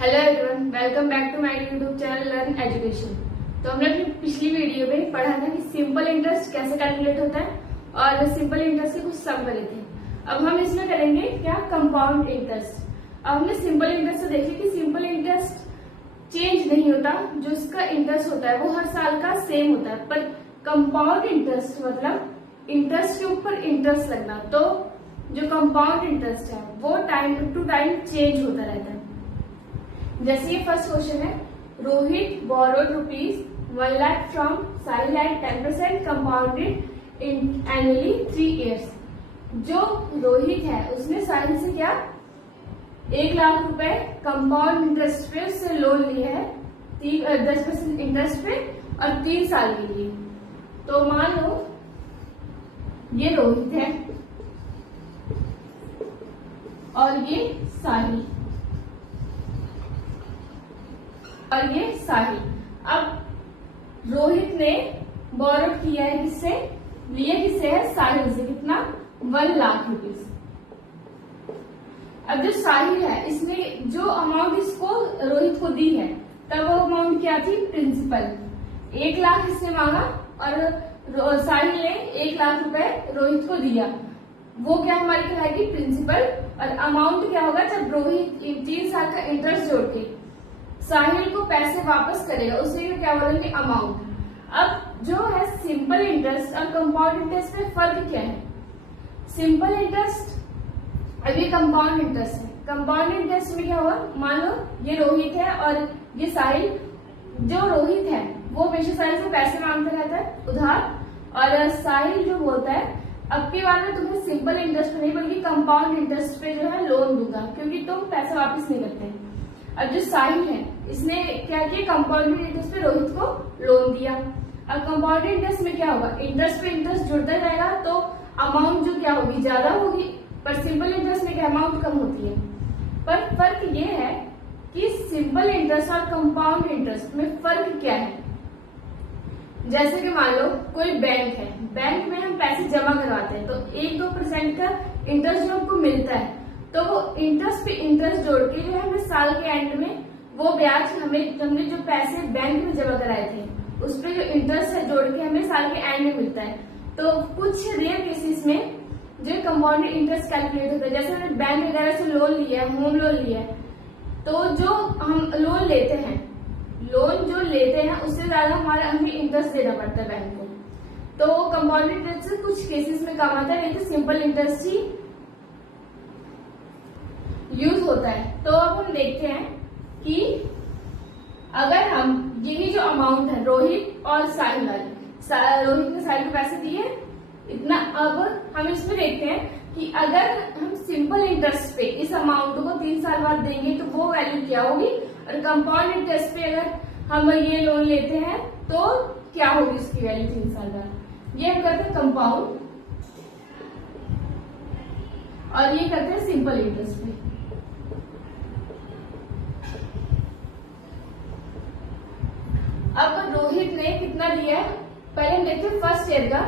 Hello everyone, welcome back to my YouTube channel learn education. तो हमने अपनी पिछली वीडियो में पढ़ा था कि सिंपल इंटरेस्ट कैसे कैलकुलेट होता है और सिंपल इंटरेस्ट के कुछ सम करे थे। अब हम इसमें करेंगे क्या, कंपाउंड इंटरेस्ट। अब हमने सिंपल इंटरेस्ट से देखे कि सिंपल इंटरेस्ट चेंज नहीं होता, जो इसका इंटरेस्ट होता है वो हर साल का सेम होता है। पर कंपाउंड इंटरेस्ट मतलब इंटरेस्ट के ऊपर इंटरेस्ट लगना, तो जो कंपाउंड इंटरेस्ट है वो टाइम टू टाइम चेंज होता रहता है। जैसे ये फर्स्ट क्वेश्चन है, Rohit borrowed ₹1 lakh from Sahil at 10% compounded annually 3 years। जो रोहित है उसने साहिल से क्या 1 लाख रुपए कंपाउंड इंटरेस्ट पे उससे लोन लिया है 10% इंटरेस्ट पे और 3 साल के लिए। तो मान लो ये रोहित है और ये साहिल और ये साहिल। अब रोहित ने बोरो किया है किससे, लिया किससे है, साहिल से। कितना, 1 लाख रुपीज। अब जो साहिल है इसने जो अमाउंट इसको रोहित को दी है, तब वो अमाउंट क्या थी, प्रिंसिपल। 1 लाख इसने मांगा और साहिल ने 1 लाख रुपए रोहित को दिया, वो क्या हमारी कहलाएगी, प्रिंसिपल। और अमाउंट क्या होगा, जब रोहित 3 साल का इंटरेस्ट जोड़ के साहिल को पैसे वापस करेगा उसे क्या बोलेंगे, अमाउंट। अब जो है सिंपल इंटरेस्ट और कंपाउंड इंटरेस्ट में फर्क क्या है। सिंपल इंटरेस्ट अब ये कंपाउंड इंटरेस्ट है। कंपाउंड इंटरेस्ट में क्या हुआ, मान लो ये रोहित है और ये साहिल। जो रोहित है वो हमेशा साहिल से पैसे मांगता रहता है उधार, और साहिल जो बोलता है अब की बार में तुम्हें सिंपल इंटरेस्ट पे नहीं बल्कि कंपाउंड इंटरेस्ट पे जो है लोन दूंगा, क्योंकि तुम पैसा वापस नहीं करते। अब जो साहिल है इसने क्या किया, कंपाउंडेड इंटरेस्ट पे रोहित को लोन दिया। अब कंपाउंडेड इंटरेस्ट में क्या होगा, इंटरेस्ट पे इंटरेस्ट जुड़ता जाएगा तो अमाउंट जो क्या होगी, ज्यादा होगी। पर सिंपल इंटरेस्ट में क्या, अमाउंट कम होती है। पर फर्क ये है कि सिंपल इंटरेस्ट और कंपाउंड इंटरेस्ट में फर्क क्या है। जैसे कि मान लो कोई बैंक है, बैंक में हम पैसे जमा करवाते हैं तो 1-2% का इंटरेस्ट जो हमको मिलता है, तो वो इंटरेस्ट पे इंटरेस्ट जोड़ के जो है हमें साल के एंड में वो ब्याज हमने जो पैसे बैंक में जमा कराए थे उस पर जो इंटरेस्ट है जोड़ के हमें साल के एंड में मिलता है। तो कुछ रेयर केसेस में जो कंपाउंडेड इंटरेस्ट कैलकुलेट होता है, जैसे हमने बैंक वगैरह से लोन लिया है, होम लोन लिया है, तो जो हम लोन लेते हैं उससे ज्यादा हमें इंटरेस्ट देना पड़ता है बैंक को। तो कंपाउंडेड इंटरेस्ट कुछ केसेस में काम आता है, नहीं तो सिंपल इंटरेस्ट ही यूज होता है। तो अब हम देखते हैं कि अगर हम यही जो अमाउंट है रोहित और साहिल वाली, रोहित ने साहिल को पैसे दिए इतना, अब हम इसमें देखते हैं कि अगर हम सिंपल इंटरेस्ट पे इस अमाउंट को 3 साल बाद देंगे to वो वैल्यू क्या होगी, और कंपाउंड इंटरेस्ट पे अगर हम ये लोन लेते हैं तो क्या होगी उसकी वैल्यू 3 साल बाद। ये हम करते हैं कंपाउंड और ये करते हैं सिंपल इंटरेस्ट पे। अब रोहित ने कितना दिया है, पहले हम देखते हैं फर्स्ट ईयर का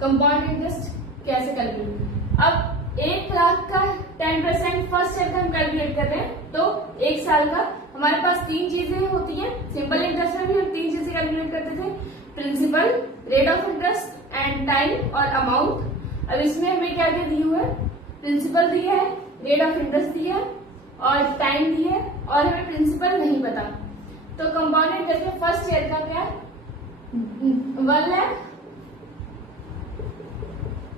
कंपाउंड इंटरेस्ट कैसे कैलकुलेट। अब 1 लाख का 10% फर्स्ट ईयर का हम कैलकुलेट कर रहे हैं, तो 1 साल का हमारे पास 3 चीजें होती हैं। सिंपल इंटरेस्ट में भी हम 3 चीजें कैलकुलेट करते थे, principal, rate of interest and time और अमाउंट। अब इसमें हमें क्या क्या दिया हुआ है, प्रिंसिपल दिया है, रेट ऑफ इंटरेस्ट दिया है और टाइम दिया है, और हमें प्रिंसिपल नहीं पता। तो कंपाउंड इंटरेस्ट में फर्स्ट ईयर का क्या है, 1 लाख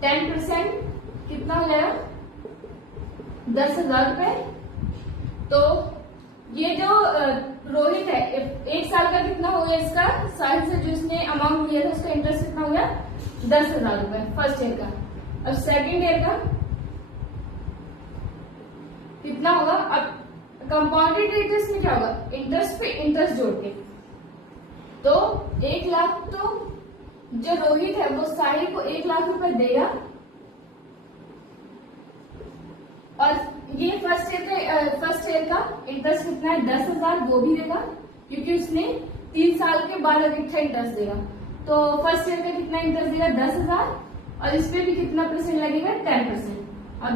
10% कितना हो जाएगा, 10,000 रुपए। तो ये जो रोहित है 1 साल का कितना हो गया इसका, साहिल से जो इसने अमाउंट लिया था उसका इंटरेस्ट कितना हो गया, 10,000 रुपए फर्स्ट ईयर का। अब सेकेंड ईयर का कितना होगा, अब कंपाउंडेड इंटरेस्ट में क्या होगा, इंटरेस्ट पे इंटरेस्ट जोड़ के। तो 1 लाख, तो जो रोहित है वो साहिल को 1 लाख रुपए देगा, और ये फर्स्ट ईयर का इंटरेस्ट कितना है, 10,000, वो भी देगा क्योंकि उसने 3 साल के बाद इकट्ठा इंटरेस्ट देगा। तो फर्स्ट ईयर का कितना इंटरेस्ट देगा, 10,000, और इस पे भी कितना परसेंट लगेगा, 10%। और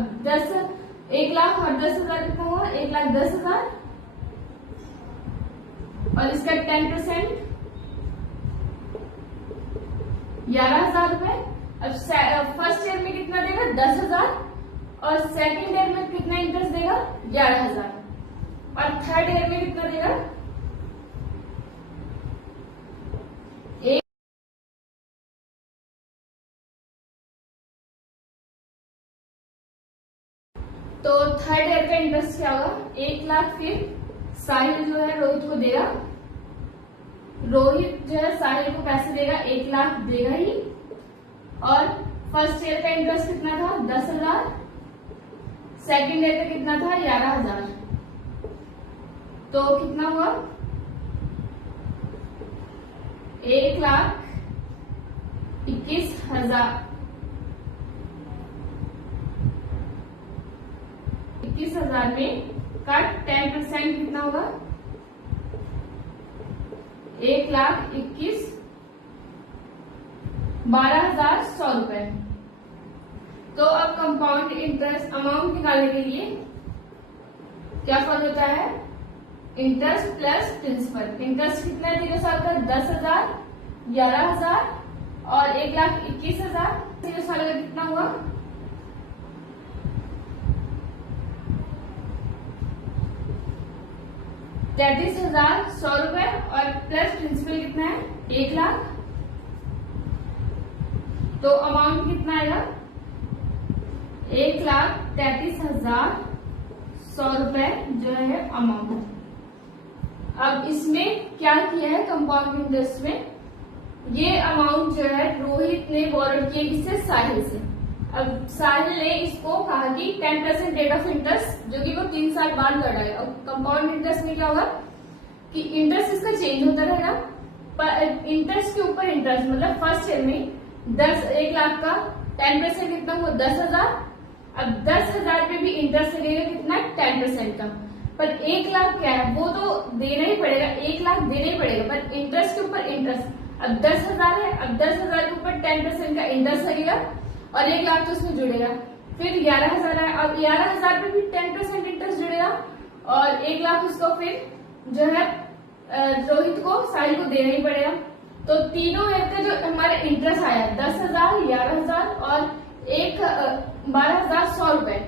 1 लाख और 10,000 कितना हुआ, 1,10,000 और इसका 10% 11,000 रुपए। अब फर्स्ट ईयर में कितना देगा 10,000 और सेकेंड ईयर में कितना इंटरेस्ट देगा 11,000 और थर्ड ईयर में कितना देगा तो थर्ड ईयर का इंटरेस्ट क्या होगा 1,00,000। फिर साहिल जो है रोहित को देगा, रोहित जो है साहिल को पैसे देगा 1,00,000 देगा ही। और फर्स्ट ईयर का इंटरेस्ट कितना था 10,000, सेकेंड ईयर का कितना था 11,000। तो कितना हुआ 1,21,000। 21,000 में का 10% कितना होगा 1,21,000 12,100 रुपए। तो अब कंपाउंड इंटरेस्ट अमाउंट निकालने के लिए क्या फॉर्मूला होता है इंटरेस्ट प्लस प्रिंसिपल। इंटरेस्ट कितना है 3 साल का 10,000 11,000 और 1,21,000। 3 साल का कितना हुआ 33,100 रुपए और प्लस प्रिंसिपल कितना है 1,00,000। तो अमाउंट कितना आएगा 1,33,100 रुपए जो है अमाउंट। अब इसमें क्या किया है कंपाउंड इंटरेस्ट में ये अमाउंट जो है रोहित ने बोरोड किया किससे साहिल से। अब साहिल ने इसको कहा कि 10% रेट ऑफ इंटरेस्ट जो कि वो 3 साल बाद लौटाएगा। अब कंपाउंड इंटरेस्ट में क्या होगा कि इंटरेस्ट इसका चेंज होता रहेगा पर इंटरेस्ट के ऊपर इंटरेस्ट मतलब फर्स्ट ईयर में 1,00,000 का 10% कितना हुआ 10,000। अब 10,000 पे भी इंटरेस्ट लगेगा कितना 10% का। पर 1,00,000 क्या है वो तो देना ही पड़ेगा 1,00,000 देना ही पड़ेगा पर इंटरेस्ट के ऊपर इंटरेस्ट। अब 10,000 है अब 10,000 के ऊपर 10% का इंटरेस्ट लगेगा और 1,00,000 तो उसमें जुड़ेगा। फिर 11,000 है अब 11,000 पे भी 10% इंटरेस्ट जुड़ेगा और 1,00,000 उसको फिर जो है रोहित को साहिल को देना ही पड़ेगा। तो तीनों ईयर का जो हमारा इंटरेस्ट आया 10,000 11,000 और 12,100 रुपए।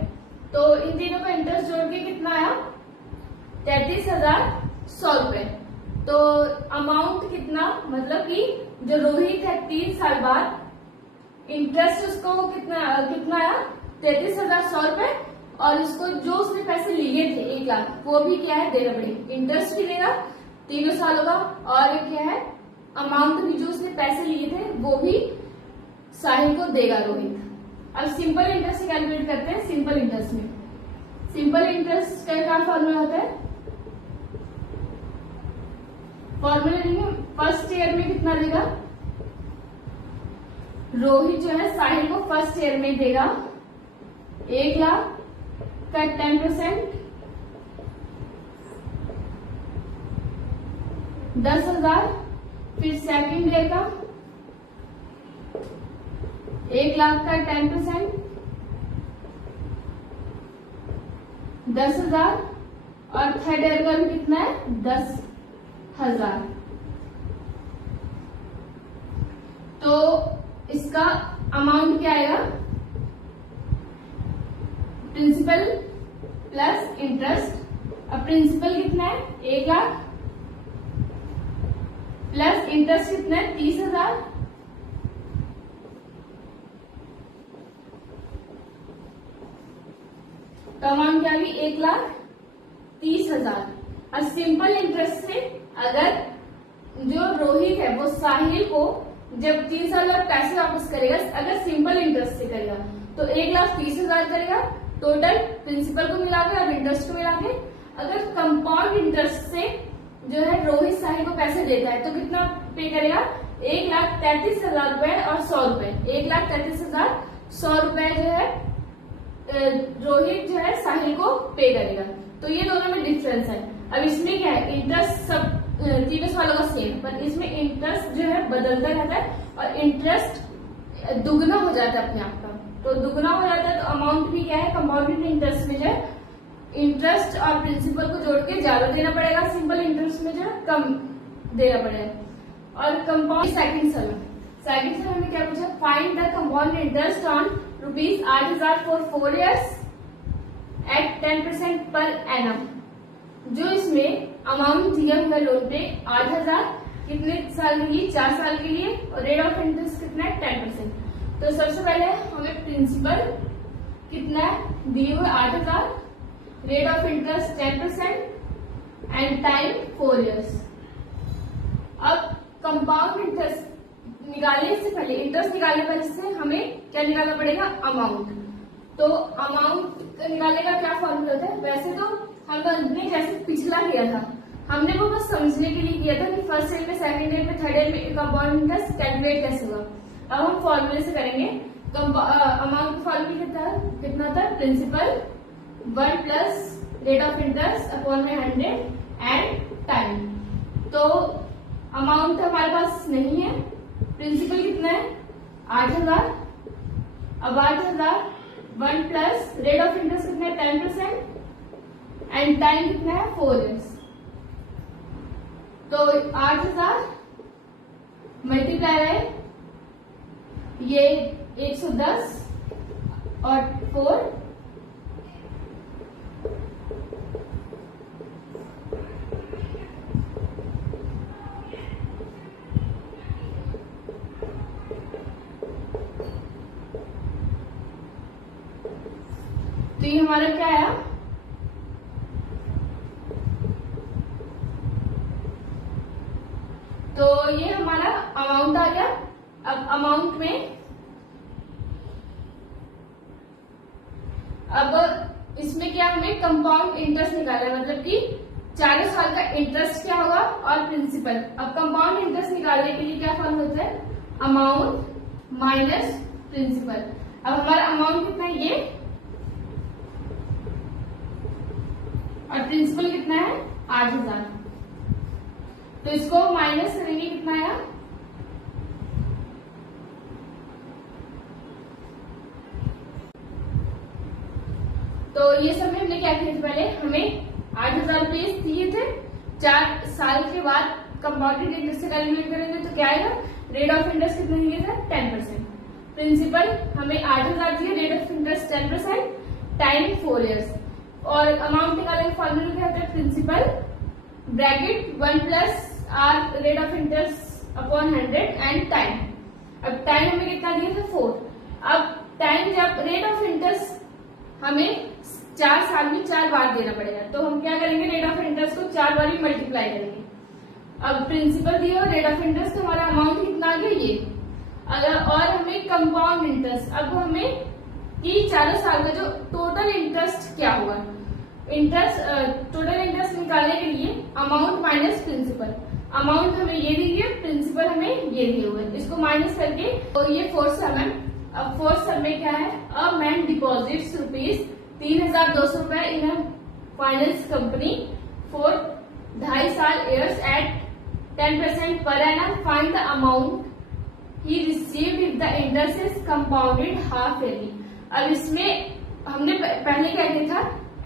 तो इन तीनों का इंटरेस्ट जोड़ के कितना आया 33,100 रुपए। तो अमाउंट कितना मतलब कि जो रोहित है 3 साल बाद इंटरेस्ट उसको कितना आया 33,100 रुपए और उसको जो उसने पैसे लिए थे 1,00,000 वो भी क्या है देना पड़ेगा। इंटरेस्ट भी देगा 3 सालों का और क्या है अमाउंट भी जो उसने पैसे लिए थे वो भी साहिल को देगा रोहित। अब सिंपल इंटरेस्ट कैलकुलेट करते हैं। सिंपल इंटरेस्ट में सिंपल इंटरेस्ट का क्या फॉर्मूला होता है फॉर्मूला नहीं है। फर्स्ट ईयर में कितना देगा रोहित जो है साहिल को फर्स्ट ईयर में देगा 1,00,000 का 10% 10,000। फिर सेकेंड ईयर का 1,00,000 का 10% 10,000 और थर्ड ईयर का भी कितना है 10,000। तो इसका अमाउंट क्या आएगा प्रिंसिपल प्लस इंटरेस्ट। अब प्रिंसिपल कितना है 1,00,000 प्लस इंटरेस्ट कितना है 30,000 तो अमाउंट क्या होगी 1,30,000। अब सिंपल इंटरेस्ट से अगर जो रोहित है वो साहिल को जब 3 साल बाद पैसे वापस करेगा अगर सिंपल इंटरेस्ट से करेगा तो 1,30,000 करेगा टोटल प्रिंसिपल को मिला के और इंटरेस्ट को मिला के। अगर कंपाउंड इंटरेस्ट से जो है रोहित साहिल को पैसे देता है तो कितना पे करेगा 1,33,000 रुपए और 100 रुपए। 1,33,100 रुपए जो है रोहित जो है साहिल को पे करेगा। तो ये दोनों में डिफरेंस है। अब इसमें क्या है इंटरेस्ट सब 3 सालों का सेम पर इसमें इंटरेस्ट जो है बदलता रहता है और इंटरेस्ट दुगना हो जाता है अपने आप का। तो दुगना हो जाता है तो अमाउंट भी क्या है कंपाउंडेड इंटरेस्ट में जो है इंटरेस्ट और प्रिंसिपल को जोड़ के ज्यादा देना पड़ेगा सिंपल इंटरेस्ट में जो है कम देना पड़ेगा। और कंपाउंड सेकंड सम में क्या पूछा, find the compound interest on ₹8,000 for 4 years at 10% per annum. जो इसमें अमाउंट दिया हुआ लोन पे 8,000 कितने साल के लिए, 4 साल के लिए, और रेट ऑफ इंटरेस्ट कितना है 10%। तो सबसे पहले हमें प्रिंसिपल कितना है दिए हुए 8,000, rate of interest 10% and time 4 years। अब कंपाउंड इंटरेस्ट निकालने से पहले, इंटरेस्ट निकालने पहले से हमें क्या निकालना पड़ेगा, अमाउंट। तो अमाउंट निकालने का क्या फॉर्मूला होता है, वैसे तो हमने जैसे पिछला किया था, हमने वो बस समझने के लिए किया था कि फर्स्ट ईयर में, सेकंड ईयर में, थर्ड ईयर में कंपाउंड इंटरेस्ट कैलकुलेट कैसे होगा। अब हम फॉर्मूले से करेंगे। अमाउंट फॉर्मूला कितना था, principal 1 plus rate of interest upon में 100 एंड टाइम। तो अमाउंट हमारे पास नहीं है, प्रिंसिपल कितना है 8,000। अब 8,000 1 प्लस रेट ऑफ इंटरेस्ट कितना है 10% एंड टाइम कितना है 4 years। तो 8,000 मल्टीप्लाई है ये 110 और 4 तो ये हमारा क्या आया, तो ये हमारा अमाउंट आ गया। अब अमाउंट में अब इसमें क्या हमें कंपाउंड इंटरेस्ट निकालना है, मतलब कि 4 साल का इंटरेस्ट क्या होगा और प्रिंसिपल। अब कंपाउंड इंटरेस्ट निकालने के लिए क्या फॉर्मूला होता है, अमाउंट माइनस प्रिंसिपल। अब हमारा अमाउंट कितना है ये, और प्रिंसिपल कितना है 8,000। तो इसको माइनस करेंगे, कितना आया, तो ये सब में हमने क्या किया था, पहले हमें 8,000 रुपये दिए थे, 4 साल के बाद कंपाउंडेड इंटरेस्ट से कैलकुलेट करेंगे तो क्या आएगा, रेट ऑफ इंटरेस्ट कितना दिया था 10%, प्रिंसिपल हमें 8,000 दिए, rate of interest 10%, time 4 years। और अमाउंट निकालने का फॉर्मूला क्या होता है, principal bracket 1 plus R rate of interest upon 100 and time. अब टाइम हमें कितना दिया था 4। अब टाइम, जब रेट ऑफ इंटरेस्ट हमें 4 साल में 4 बार देना पड़ेगा, तो हम क्या करेंगे, रेट ऑफ इंटरेस्ट को 4 बार ही मल्टीप्लाई करेंगे। अब प्रिंसिपल दिया और रेट ऑफ इंटरेस्ट, हमारा अमाउंट कितना आ गया ये। अगर और हमें कंपाउंड इंटरेस्ट, अब हमें कि 4 साल का जो टोटल इंटरेस्ट क्या होगा, टोटल इंटरेस्ट निकालने के लिए अमाउंट माइनस प्रिंसिपल। अमाउंट हमें ये दी है, प्रिंसिपल हमें ये दिए हुए, इसको माइनस करके, तो ये 4th सम है। अब 4th सम में क्या है, a man deposits ₹3,200 in a finance company for 2.5 साल years at 10% per annum, find the amount he received if the interest is compounded half yearly. अब इसमें हमने पहले क्या किया था,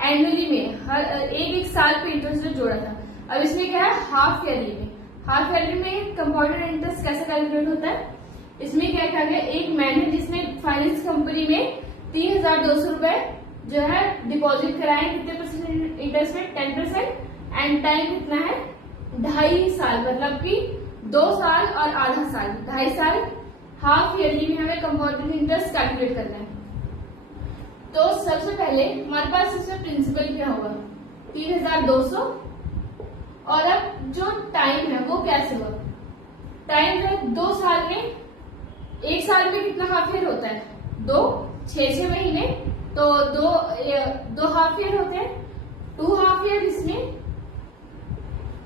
एनुअली में हर एक साल पे इंटरेस्ट जोड़ा था। अब इसमें क्या है, हाफ ईयरली में। हाफ ईयरली में कंपाउंडेड इंटरेस्ट कैसे कैलकुलेट होता है, इसमें क्या कहा गया, एक मैन है जिसने फाइनेंस कंपनी में 3,200 रुपए जो है डिपॉजिट कराए, कितने परसेंट इंटरेस्ट में 10%, एंड टाइम कितना है 2.5 साल, मतलब कि 2 साल और आधा साल, 2.5 साल। हाफ ईयरली में हमें कंपाउंडेड इंटरेस्ट कैलकुलेट करना है। तो सबसे पहले हमारे पास इसमें प्रिंसिपल क्या होगा 3,200, और अब जो टाइम है वो कैसे होगा, टाइम है 2 साल में, 1 साल में कितना हाफ ईयर होता है 2, 6 महीने, तो 2 हाफ ईयर होते हैं, 2 हाफ ईयर इसमें,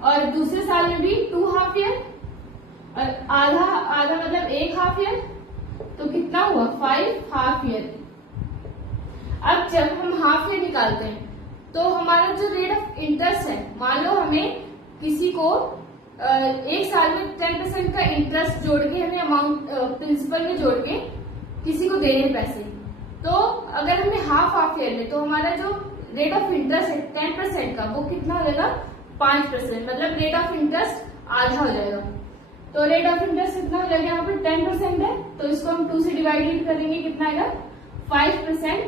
और दूसरे साल में भी 2 हाफ ईयर, और आधा मतलब 1 हाफ ईयर, तो कितना हुआ 5 हाफ ईयर। अब जब हम हाफ ईयर निकालते हैं तो हमारा जो रेट ऑफ इंटरेस्ट है, मान लो हमें किसी को 1 साल में 10% का इंटरेस्ट जोड़ के, हमें अमाउंट प्रिंसिपल में जोड़ के किसी को देने पैसे, तो अगर हमें हाफ ईयर में, तो हमारा जो रेट ऑफ इंटरेस्ट है 10% का, वो कितना हो जाएगा 5%, मतलब रेट ऑफ इंटरेस्ट आधा हो जाएगा। तो रेट ऑफ इंटरेस्ट कितना हो जाएगा, यहाँ पर 10% है, तो इसको हम 2 से डिवाइडेड करेंगे, कितना आएगा 5%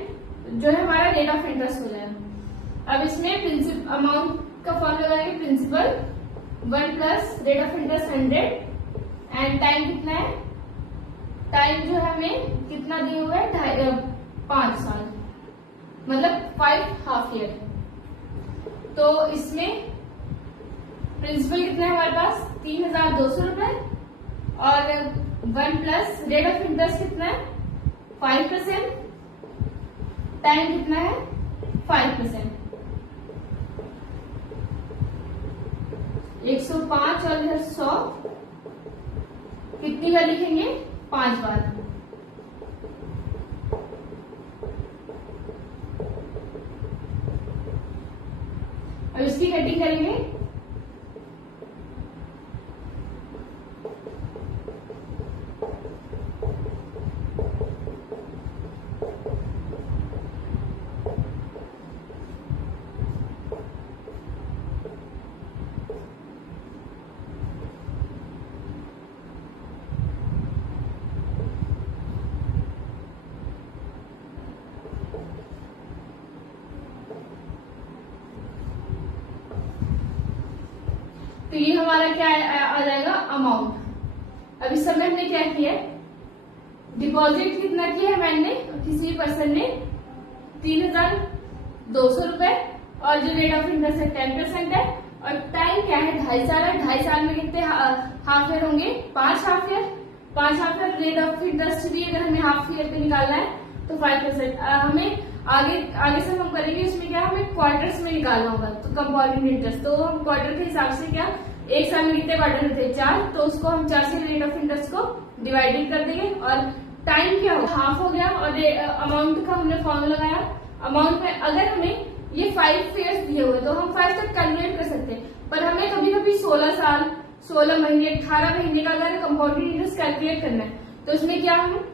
जो है हमारा रेट ऑफ इंटरेस्ट हो जाएगा। अब इसमें प्रिंसिपल अमाउंट का फॉर्मूला लगाएंगे, principal 1 plus rate of interest 100 and time कितना है, टाइम जो है हमें कितना दिए हुए है 5 साल, मतलब 5 हाफ ईयर। तो इसमें प्रिंसिपल कितना है हमारे पास 3200 रुपए और 1 प्लस रेट ऑफ इंटरेस्ट कितना है 5%, टाइम कितना है 5%। 105 और इधर 100 कितनी बार लिखेंगे 5 बार। अब इसकी कटिंग करेंगे, तो ये हमारा क्या आ जाएगा अमाउंट। अब इस समय हमने क्या किया है, डिपॉजिट कितना किया है मैंने, किसी पर्सन ने 3200 रुपए और जो रेट ऑफ इंटरेस्ट है 10% है और टाइम क्या है 2.5 साल है। 2.5 साल में कितने हाफ ईयर होंगे 5 half year. 5 half year rate of interest भी अगर हमें हाफ ईयर पे निकालना है तो 5%। हमें आगे से हम करेंगे, इसमें क्या हमें क्वार्टर्स में निकालना होगा, तो कंपाउंडिंग इंटरेस्ट। तो हम क्वार्टर के हिसाब से क्या 1 साल में कितने क्वार्टर होते हैं 4, तो उसको हम 4 से रेट ऑफ इंटरेस्ट को डिवाइडेड कर देंगे और टाइम क्या होगा हाफ हो गया और अमाउंट का हमने फॉर्मूला लगाया। अमाउंट में अगर हमें ये 5 ईयर्स दिए हुए तो हम 5 तक कैलकुलेट कर सकते हैं, पर हमें कभी कभी 16 साल 16 महीने 18 महीने का अगर कंपाउंडिंग इंटरेस्ट कैलकुलेट करना है तो इसमें क्या हम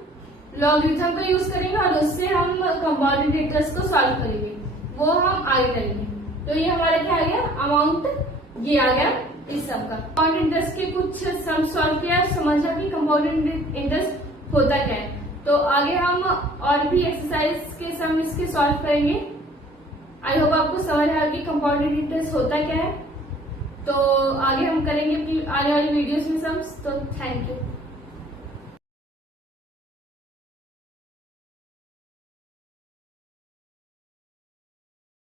लॉगरिथम का यूज करेंगे और उससे हम कंपाउंडिंग इंटरेस्ट को सॉल्व करेंगे, वो हम आगे करेंगे। तो ये हमारा क्या आ गया अमाउंट, ये आ गया इस सब का। कंपाउंड इंटरेस्ट के कुछ सम सॉल्व किया, समझा कि कंपाउंड इंटरेस्ट होता क्या है। तो आगे हम और भी एक्सरसाइज के सम इसके सॉल्व करेंगे। आई होप आपको समझ आया कि कंपाउंड इंटरेस्ट होता क्या है। तो आगे हम करेंगे आने वाली वीडियोस में सम्स। तो थैंक यू।